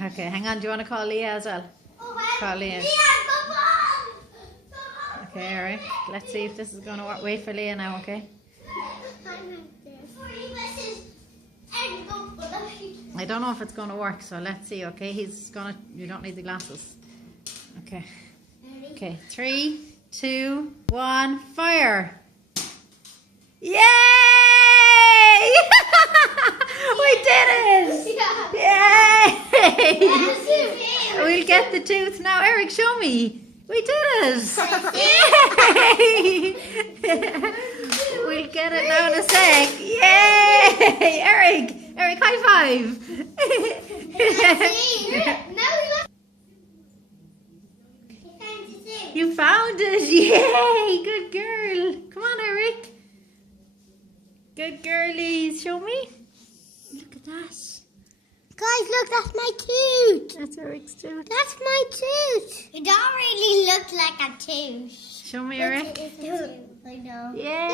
Okay, hang on. Do you want to call Leah as well? Call Leah. Okay, Eric. Let's see if this is going to work. Wait for Leah now, okay? I don't know if it's going to work, so let's see, okay? You don't need the glasses. Okay. Okay, 3, 2, 1, fire! Yay! We did it! Yay! We'll get the tooth now. Eric, show me. We did it! Yay! We'll get it now in a sec. Yay! Eric, high five! You found it! Yay! Good girl! Come on, Eric! Good girlies! Show me! Look at that! Guys, look, that's my tooth! That's Eric's tooth. That's my tooth! It don't really look like a tooth. Show me, Eric. I know. Yay!